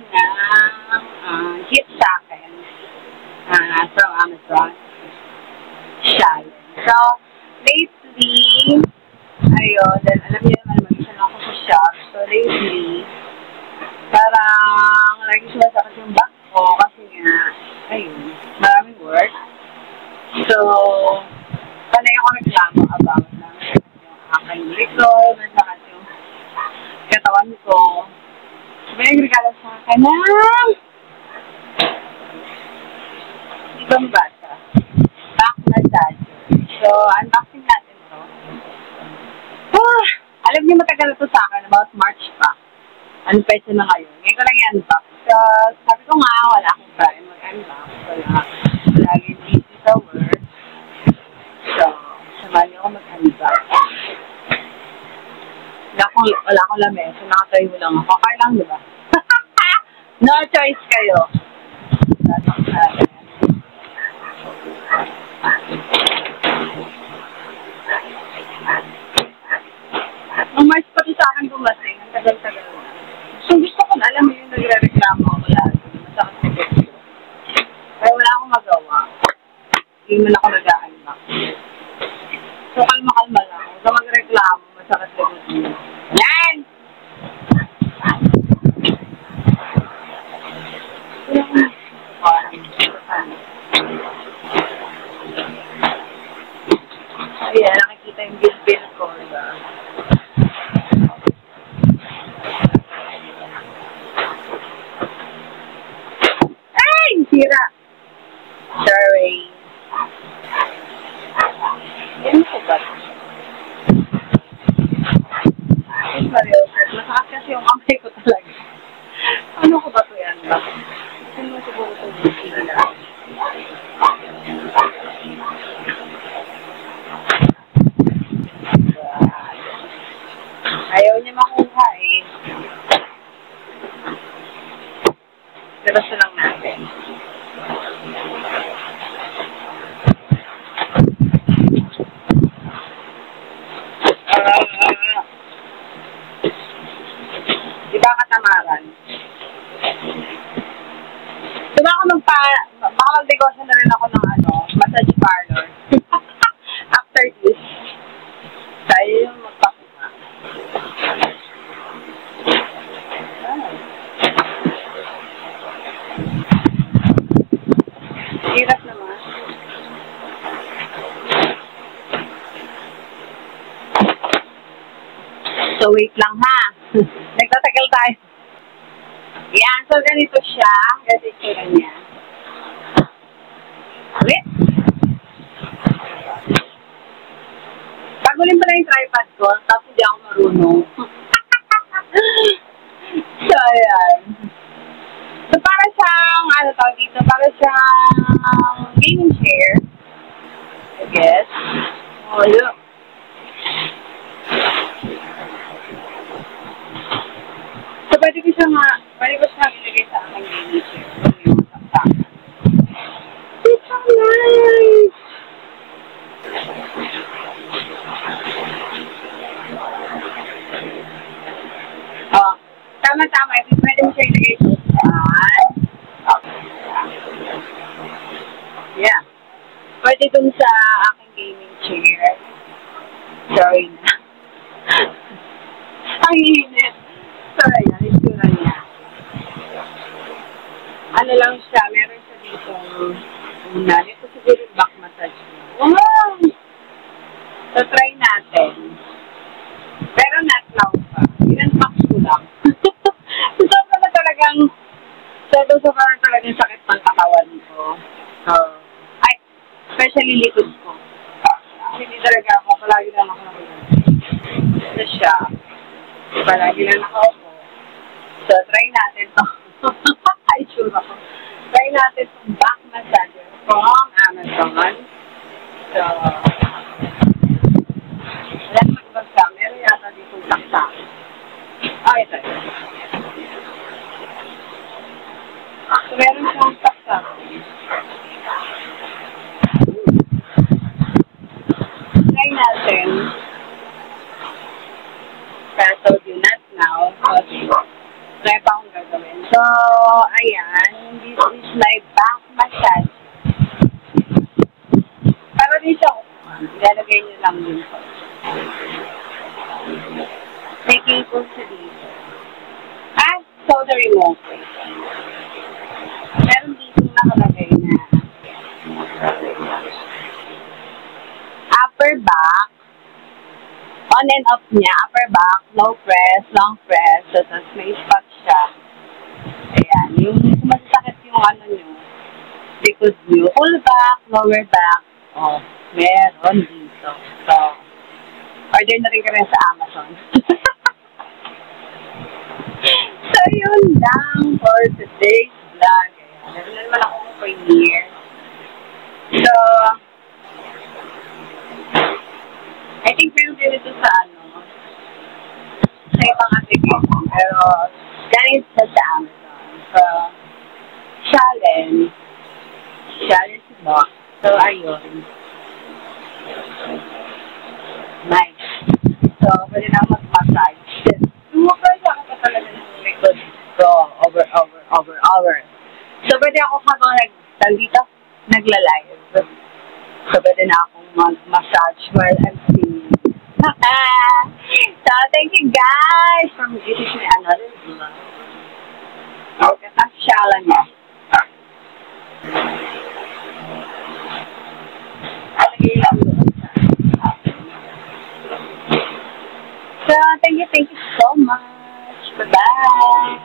ng gift sa akin from Amazon. Challenge. So, lately, ayun, dahil alam niyo naman, mag-isa lang ako sa shop. So, lately, parang lagi sumasakit yung back ko kasi nga, ayun, maraming work. So, panay ako reklamo about na yung aking likod, masakit yung katawan ko. So, may nagregalo sa akin na hindi ba mabasa? Back massage. So, unboxing natin to. Alam niyo matagal na to sa akin, about March pa. Ano peso na ngayon? Ngayon ko lang i-unbox. So, sabi ko nga, wala akong time mag-unbox. Lagi busy sa work. So, samahan niyo ako mag-unbox. Wala akong lamesa. So, nakatayo lang ako. Kaya lang, diba? No choice kayo. Unbox natin. Nung March pa ito sa akin dumating, ang tagal-tagal na. So, gusto ko na, alam mo yung nagre-reklamo ako lagi. Masakit sa gusto. Kaya wala akong magawa. Hindi man ako nag-a-unbox. So, kalma-kalma lang. Huwag ka magreklamo, masakit sa gusto. Yan! Ayan, nakikita yung bill ko. Sira. Sorry. Yan ko ba? Ay, Marioset. Masakit kasi yung kamay ko talaga. Ano ko ba ito yan ba? Sino siguro ito yung sila? Ayaw niya makuha eh. Labas na lang natin. Diba katamaran? Diba ako baka mag-negosyo na rin ako ng massage parlor. After this, tayo yung magpakuha. Hirap naman. So, wait lang ha. Nagtatagal tayo. Yan. So, ganito siya. Ganito itsura niya. Wait. Bagulin pa na yung tripod ko. Tapos hindi ako marunong. So, ayan. So, para siyang, tawag dito? Para siyang gaming chair. I guess. Oh, look. So, pwede ko siyang ilagay sa aking gaming chair. It's so nice! Oh, tama-tama. Pwede mo siya ilagay sa yeah. Pwede dun sa aking gaming chair. Sorry na. Ang init. Sorry na. Itsura niya. Ano lang siya. Meron siya dito. Ito siguro yung back massage. Wow! So, try natin. Pero not now pa. Inunbox ko lang. Sobrang na talagang sakit ng katawan ko. So, especially likod ko. Hindi talaga ako. Palagi lang ako nakulang. Ito siya. Palagi lang ako. So, try natin to. Ay, sure ako. Try natin itong back massager from Amazon. So, alam mo magbagsa. Meron yata dito saksa. Ito. So, meron siyang saksa. Try natin. Pero I told you not now. Okay. Try pa akong gagawin. So, okay. Meron dito nakalagay na upper back, on and off niya, upper back, low press, long press, so tapos may spot siya. Ayan, yung masakit yung ano nyo, likod nyo, full back, lower back, oh, meron dito. So, order na rin kami sa Amazon. So, yun lang for today's vlog. Ayan, meron na naman akong premiere. So, I think meron din ito sa ano, sa ibang application, pero galing sa Amazon. So, challenge box. So, ayun. Nice. So, pwede na mag-massage. Sumapag ako pa talaga ng likod ko over. So, pwede ako habang nandito, nagla-live. So, pwede na akong mag-massage while I'm singing. So, thank you guys for visiting me another vlog. Okay, tasyalan niya. So, thank you so much. Bye-bye.